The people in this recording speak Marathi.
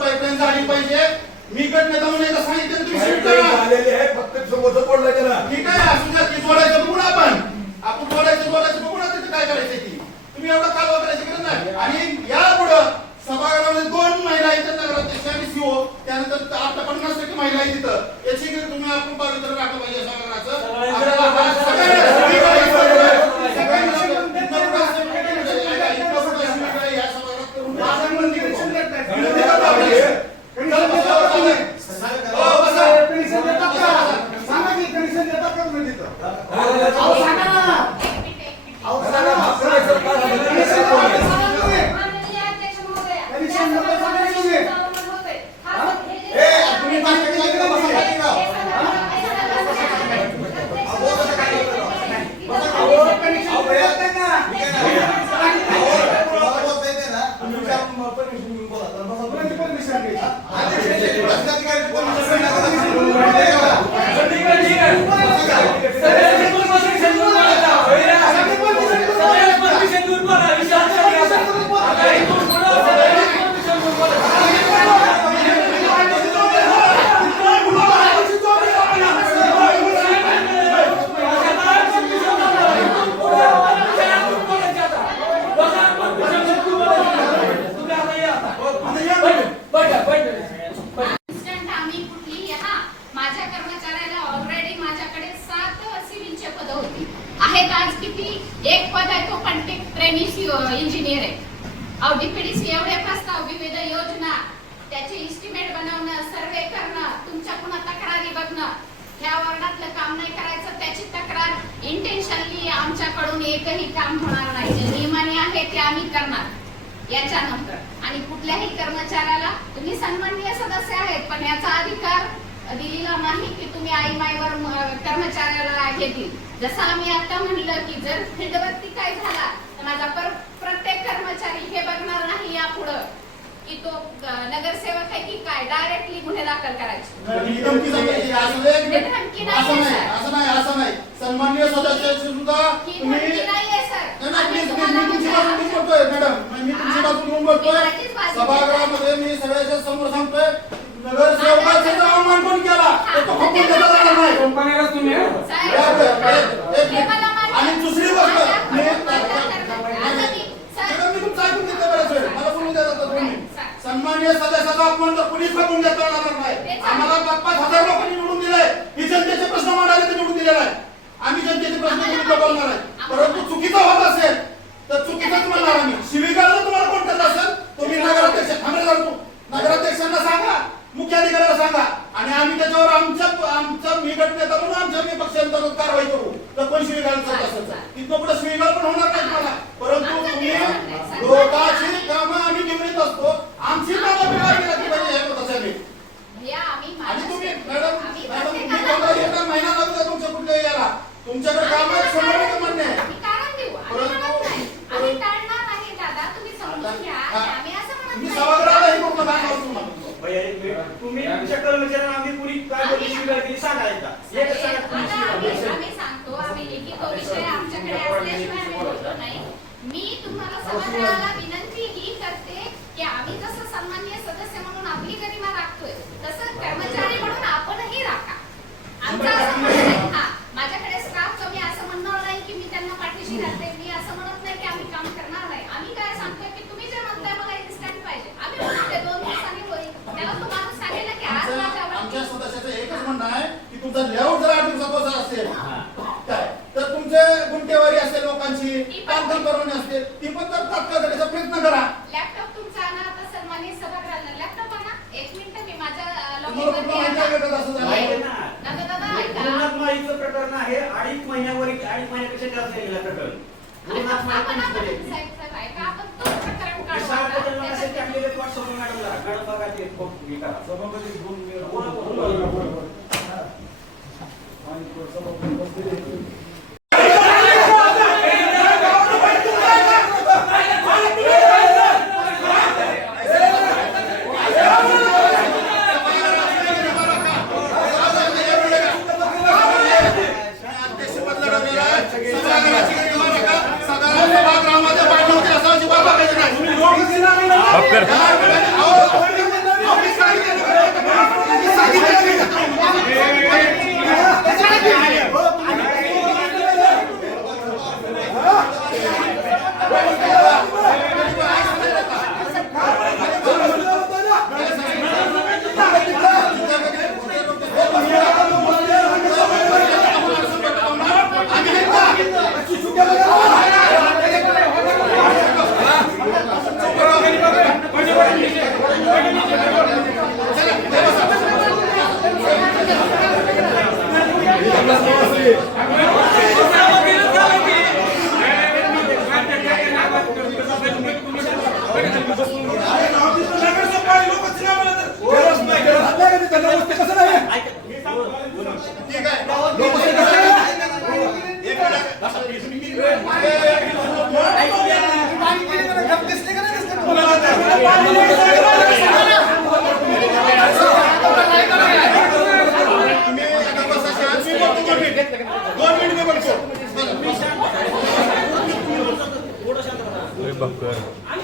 पाईपलाईन झाली पाहिजे. मी गटनेता म्हणून एकदा सांगितलं तुम्ही शिफ्ट करा. झालेली आहे फक्त समोरचं बोलला त्याला. ठीक आहे असू द्या की जोडायचं बघू ना आपण जोडायचं बघू ना तिथे काय करायचं ती. तुम्ही एवढा कालवा करायची गरज नाही. आणि या पुढं सभागृहामध्ये 2 महिला आहेत नगराध्यक्ष आणि सीओ त्यानंतर आता 50% महिला आहेत तिथं. याची तुम्ही आपण पवित्र राखलं पाहिजे इंजिनियर आहे. डीपीडीसी एवढे प्रस्ताव विविध योजना त्याचे एस्टिमेट बनवणं सर्वे करणं तुमच्या पुन्हा तक्रारी बघणं ह्या वॉर्डातलं काम नाही करायचं त्याची तक्रार इंटेन्शनली आमच्याकडून एकही काम होणार नाही. जे नियमाने आहे ते आम्ही करणार याच्यानंतर. आणि कुठल्याही कर्मचाऱ्याला तुम्ही सन्माननीय सदस्य आहेत पण याचा अधिकार दिलेला नाही की तुम्ही आई माईवर कर्मचाऱ्याला घेतील. जसं आम्ही आता म्हणलं की जर फील्डवरती काय झाला तर माझा प्रत्येक कर्मचारी हे बघणार नाही यापुढं की तो नगरसेवक आहे की काय डायरेक्टली गुन्हे दाखल करायचे. असं नाही सन्माननीय सदस्य सुद्धा सभागृहामध्ये मी सगळ्याच्या समोर सांगतोय नगरसेवकाचा अवमान कोण केला तो खपून घेतला जाणार नाही. आणि दुसरी गोष्ट मी तुमचं ऐकून घेतलं बऱ्याच वेळ मला बोलून द्या जातात तुम्ही सन्माननीय सदस्याचा अपमान तर कुणीच बघून घेता येणार नाही. आम्हाला 5,000 लोकांनी निवडून दिलंय ही जनतेचे प्रश्न मांडायला ते निवडून दिलेला आहे. आम्ही जनतेचे प्रश्न बोलणार आहे. परंतु चुकीचा होत असेल तर चुकीचंच म्हणणार आम्ही. शिवीगाळ जर तुम्हाला कोण करत असेल तुम्ही नगराध्यक्षांना सांगा मुख्याधिकाऱ्याला सांगा आणि आम्ही त्याच्यावर आमच्या मी गटनेता म्हणून आमच्या मी पक्षांतर्गत कारवाई करू. तर कोण शिवीगाळ करत असेल तिथं पुढे शिवीगाळ पण होणार नाही मला. परंतु तुम्ही लोकांची कामं आम्ही घेऊन येत असतो आमची कामं बिघाड केली पाहिजे हे होत असेल. आणि तुम्ही मॅडम तुम्ही 15 महिना लागला तुमच्या कुठल्या याला तुमच्याकडे काम आहे 100% मान्य आहे. तुम्ही सभागृहाला हे कुठलं काम करतो तुम्ही तुमच्या कर्मचाऱ्यांना आम्ही कुणी काय बोलली शिवाय केली सांगायचा आम्ही सांगतो आम्ही लिखित विषय आमच्याकडे असल्याशिवाय आम्ही बोलतो नाही. मी तुम्हाला सभागृहाला विनंती ही करते की आम्ही जसं सन्माननीय सदस्य म्हणून आपली गरिमा राखतोय तसं कर्मचारी म्हणून आपणही राखा. आमचा असं म्हणणं आहे माझ्याकडे स्टाफ कमी असं म्हणणार नाही की मी त्यांना पाठीशी राहते. मी असं म्हणत नाही की आम्ही काम करणार नाही. आम्ही काय सांगतोय की तुम्ही जे म्हणताय मला इन्स्टंट पाहिजे. आम्ही म्हणतोय 2 दिवसांनी होईल त्याला तो माणूस सांगेल की आज आमच्या सदस्याचं एकच म्हणणं आहे की तुमचा लेआउट जर 8 दिवसापासून असेल काय तर तुमचे गुंठेवारी असेल लोकांची काम परवाने असतील ती पण तर तात्काळ करायचा प्रयत्न करा. लॅपटॉप तुमचा आणा आता सन्माननीय सभागृहाला लॅपटॉप आणा. 1 मिनिट मी माझ्या माईचं प्रकरण आहे 2.5 महिन्यावर 2.5 महिन्यापेक्षा जास्त गेलेला प्रकरण नगरसेवक पाणी लोक सिनेमाला तर व्यवस्था नाही करत. हात नाही का ते त्यांना वस्ते कसं नाही? ठीक आहे लोक वस्ते कसं नाही? एक मिनिट. कोणाला त्या पाणी नाही तुम्ही आता बसा शांत. मी बोलतो 2 मिनिट. 2 मिनिट मी बोलतो. थोडं शांत राहा.